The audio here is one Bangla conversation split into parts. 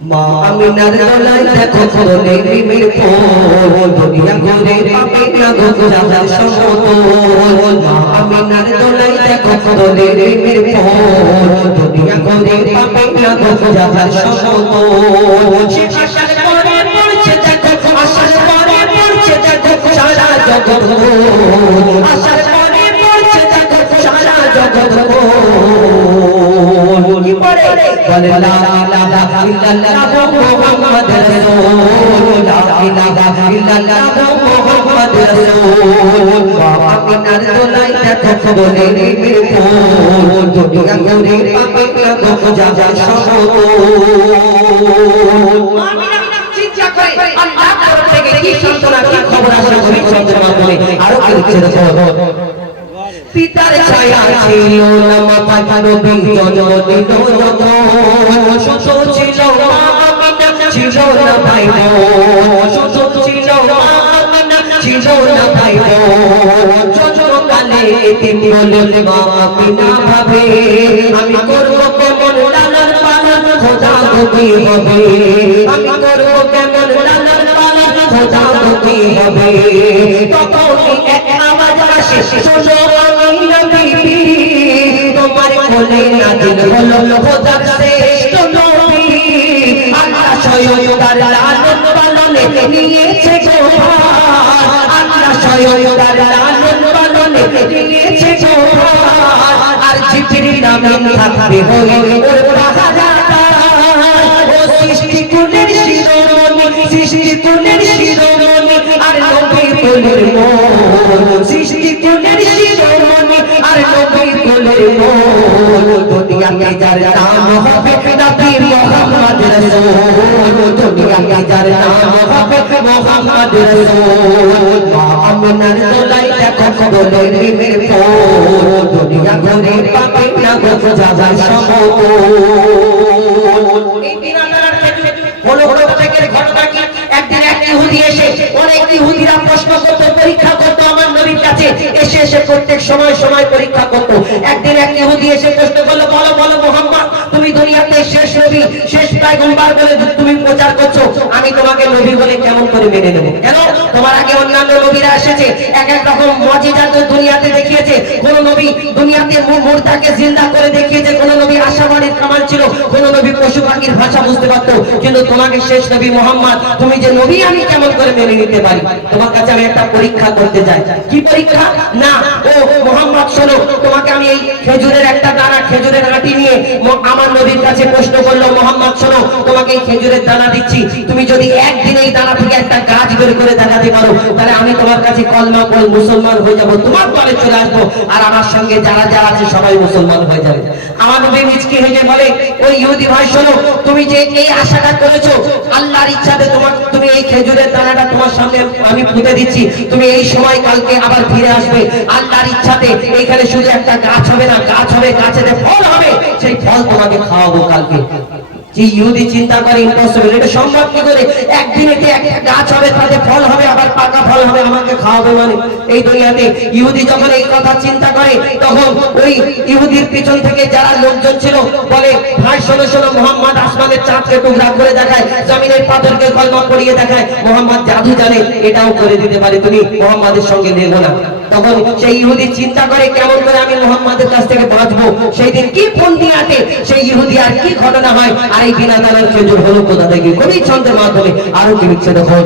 মা আমিনার দোলায় দেখো খোলে নিমের ফুল দুনিয়া ঘুরে পাবে না গো জাহান সমতল মা আমিনার দোলায় দেখো খোলে নিমের ফুল দুনিয়া ঘুরে পাবে না গো জাহান সমতল সে আশার পরে পড়ছে দেখো আশার পরে পড়ছে দেখো সারা জগৎ আশার পরে পড়ছে দেখো সারা জগৎ কি পড়ে বলে লা ইলাহা ইল্লাল্লাহ মুহাম্মাদুর রাসূল লা ইলাহা ইল্লাল্লাহ মুহাম্মাদুর রাসূল আমিনার দোলায় দেখো বলে নিমের ফুল দুনিয়া ঘুরে পাবে না গো জাহান সমতল আমিনা চিন্তা করে আল্লাহ তরফ থেকে কি সান্তনা কি খবর আসে ভবিষ্যতের মাধ্যমে আরো কি লিখছে দেখো পিতার ছায়া ছিল না মাথায় নবী জন্ম দিল যখন ছোট ছিল মা আমিনা ছিল না ভাই বোন ছোট ছিল মা আমিনা ছিল না ভাই বোন ছোটকালে এতিম বলে মা আমিনা ভাবে আমি করব কেমন লালন পালন খোদা কি হবে আমি করব কেমন লালন পালন খোদা কি হবে তখন এক আওয়াজ আসে শোনো তোমার কোলে নাজিল হলো খোদার শ্রেষ্ঠ নবী আল্লাহ স্বয়ং তার লালন পালনে নিয়েছে গোহার আল্লাহ স্বয়ং তার লালন পালনে নিয়েছে গোহার আর জিবরিল আমিন থাকবে হয়ে ওর পাহারাদার ও সৃষ্টি কুলের শিরোমণি সৃষ্টি কুলের শিরোমণি আর নবীর কোলের মন সৃষ্টি কুলের শিরোমণি আর নবীর কোলের মন দুনিয়াতে যার নাম হবে নবী মুহাম্মদ রাসূল দুনিয়াতে যার নাম হবে মুহাম্মদ রাসূল মা আমিনার দোলায় দেখো বলে নিমের ফুল দুনিয়া ঘুরে পাবে না গো জাহান সমতল এই বিনাদার ক্ষেত্রে বলো প্রত্যেকের ঘটনা কি একদিন এক ইহুদি এসে অনেক ইহুদিরা প্রশ্ন করতে পরীক্ষা করতে আমার নবীর কাছে এসে এসে প্রত্যেক সময় সময় পরীক্ষা করতে একদিন এক ইহুদি এসে প্রশ্ন করলো বলো বলো মুহাম্মদ তুমি দুনিয়াতে শেষ নবী শেষ পয়গম্বর বলে তুমি প্রচার করছো আমি তোমাকে নবী বলে কেমন করে মেনে নেব কেন তোমার আগে অন্যান্য নবীরা এসেছে এক এক রকম মুজিজা তো দুনিয়াতে দেখিয়েছে কোন নবী দুনিয়াতে মুর্দাকে জিন্দা করে দেখিয়েছে কোন নবী আশাবাড়ির কামাল ছিল কোন নবী পশু পাখির ভাষা বুঝতে পারতো কিন্তু তোমাকে শেষ নবী মুহাম্মদ তুমি যে নবী আমি কেমন করে মেনে নিতে পারি তোমার কাছে আমি একটা পরীক্ষা করতে যাই কি পরীক্ষা না ও মুহাম্মদ শোনো তোমাকে আমি এই খেজুরের একটা দানা খেজুরের আটি নিয়ে আমার নবীর কাছে প্রশ্ন করলো মুহাম্মদ শোনো তোমাকে এই খেজুরের দানা দিচ্ছি তুমি যদি একদিন এই দানা থেকে একটা গাছ বের করে দেখাতে পারো তাহলে আমি তোমার কাছে কলমা পড়ে মুসলমান হয়ে যাব তোমার দলে চলে আসবো আর আমার সঙ্গে যারা যারা আছে সবাই মুসলমান হয়ে যাবে আমার নবী মিচকি হয়ে বলে ওই ইহুদি ভাই শোনো তুমি যে এই আশাটা করেছো আল্লাহর ইচ্ছাতে তুমি এই খেজুরের দানাটা তোমার সামনে আমি পুঁতে দিচ্ছি তুমি এই সময় কালকে আবার ফিরে আসবে আল্লাহর ইচ্ছাতে এখানে শুধু একটা গাছ হবে না গাছ হবে গাছেতে ফল হবে সেই ফল তোমাকে খাওয়াবো কালকে যে ইহুদি চিন্তা করে ইম্পসিবল এটা সম্ভব কি করে একদিনে একটা গাছ হবে তাতে ফল হবে আবার পাকা ফল হবে আমাকে খাওয়াবে মানে এই দুনিয়াতে ইহুদি যখন এই কথা চিন্তা করে তখন ওই ইহুদির পিছন থেকে যারা লোকজন ছিল বলে ভাই শোনো শোনো মুহাম্মদ আসমানের চাঁদকে টুকরা করে দেখায় জমিনের পাথরকে কলমা পড়িয়ে দেখায় মুহাম্মদ জাদু জানে এটাও করে দিতে পারে তুমি মুহাম্মাদের সঙ্গে নেগো না তখন সেই ইহুদি চিন্তা করে কেমন করে আমি মুহাম্মাদের কাছ থেকে বাঁচবো সেই দিন কি ফন্দি আটে সেই ইহুদি আর কি ঘটনা হয় আর এই বিনাদানের খেজুর হলো কোথা থেকে কবি ছন্দের মাধ্যমে আরো কি লিখছে দেখো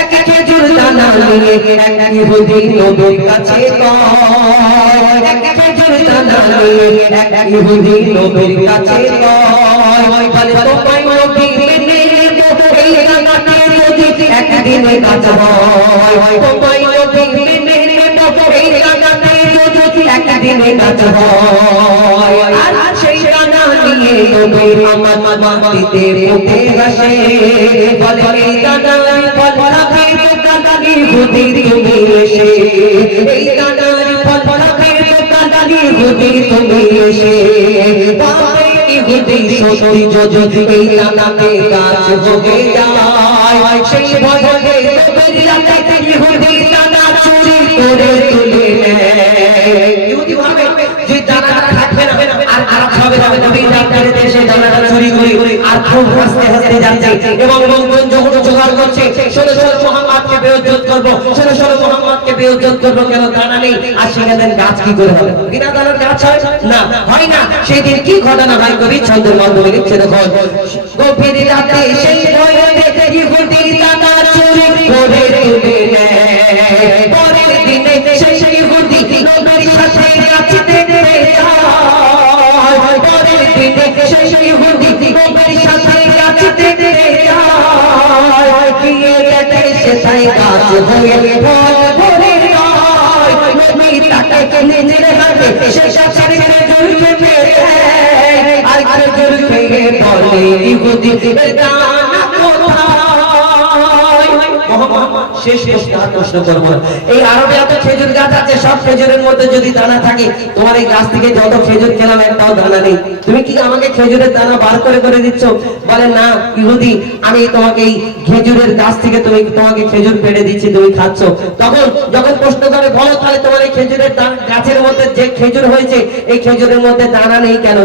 এক খেজুর দানা নিয়ে এক ইহুদি নবীর কাছে কয় এক খেজুর দানা নিয়ে এক ইহুদি নবীর কাছে কয় বলে তোমায় নবী মেনে নেব এই দানাতে যদি একদিনে কাজ হয় তোমায় নবী মেনে নেব এই দানাতে যদি একদিনে কাজ হয় আর সেই দানা নিয়ে নবীর আমার মাটিতে পুঁতে বসে বলে এই দানার ফল খাবে দাদা ইহুদি তুমি এসে এই দানার ফল খাবে দাদা ইহুদি তুমি এসে তবে ইহুদি সত্যি যদি এই দানাতে গাছ হয়ে যায় সেই ভয়ে তবে ইহুদি দানা চুরি করে তুলে নেয় ইহুদি ভাবে যে দানাটা থাকবে না আর খাবে না নবী ডাক্তারের দেশে দানাটা চুরি করে আর খুব হাসতে হাসতে যাচ্ছে এবং লোকজন যখন জোগাড় করছে শোনো শোনো মুহাম্মদকে বেইজ্জত করব, শোনো শোনো মুহাম্মদকে বেইজ্জত করব, কেন দানা নেই। আর সেখানে গাছ কি করে হবে? বিনা দানার গাছ হয় না, হয় না। সেই দিন কি ঘটনা হয় কবি ছন্দের মাধ্যমে লিখছে দেখুন। গভীর রাতে সেই ভয়তে ইহুদি দানা চুরি করে তুলে নেয়, পরের দিনে সেই ইহুদি নবীর সাথে গাছিতে যায়, পরের দিনে সেই ইহুদি নবীর সাথে গাছিতে যায়, গিয়ে দেখে সেটাই গাছ হয়ে ফল ভরে যায়। নবী তাকে নিজের হাতে সে গাছের খেজুর কেটে দেয়, আর খেজুর খেয়ে বলে ইহুদি দানা কোথায়? শেষ প্রশ্ন করব, এই আরবে এত খেজুর গাছ আছে, সব খেজুরের মধ্যে যদি দানা থাকে, তোমার এই গাছ থেকে যত খেজুর খেলাম একটাও দানা নেই, তুমি কি আমাকে খেজুরের দানা বার করে করে দিচ্ছ? বলে না ইহুদি, আমি তোমাকে এই খেজুরের গাছ থেকে তোমাকে খেজুর পেড়ে দিচ্ছি, তুমি খাচ্ছ। তখন যখন প্রশ্ন করে বলো তাহলে তোমার এই খেজুরের গাছের মধ্যে যে খেজুর হয়েছে এই খেজুরের মধ্যে দানা নেই কেন?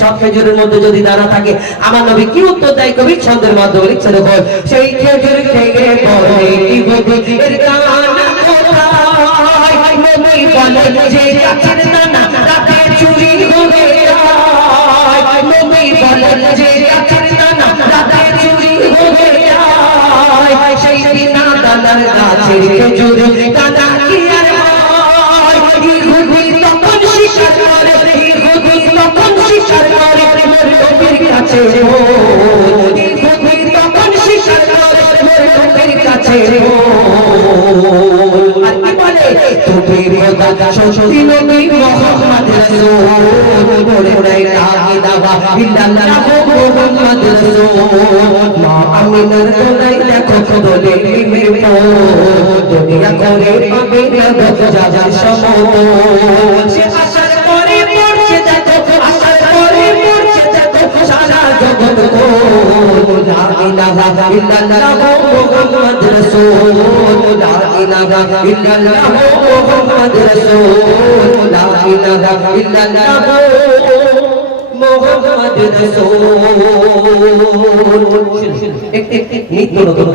সব খেজুরের মধ্যে যদি দানা থাকে। আমার নবী কি উত্তর দেয় কবি ছন্দের মাধ্যমে লিখছে দেখো। সেই খেজুর খেয়ে বলে ইহুদি দানা কোথায়? নবী বলে যে গাছের দানা রাতে চুরি হয়ে যায়, নবী বলে যে গাছের দানা রাতে চুরি হয়ে যায়, সেই বিনা দানার গাছের খেজুর দানা কি আর হয়? ইহুদি তখন স্বীকার করে, ইহুদি তখন স্বীকার করে নবীর কাছে, ইহুদি তখন স্বীকার করে নবীর কাছে। আর কি বলে? তুমি খোদা সত্যি নবী মুহাম্মদ রাসূল, বলে নাই লা ইলাহা ইল্লাল্লাহ মুহাম্মদ রাসূল। মা আমিনার দোলাই দেখো বলে প্রেমের পথ, দুনিয়া করে পাবে না যাবার সময়। সে আশার করে পড়ছে দেখো, আশার করে পড়ছে দেখো সারা জগৎ গো। লা ইলাহা ইল্লাল্লাহ মুহাম্মদ রাসূল, লা ইলাহা ইল্লাল্লাহ মুহাম্মদ রাসূল, লা ইলাহা ইল্লাল্লাহ মুহাম্মদ রাসূল। এক নিত্য নতুন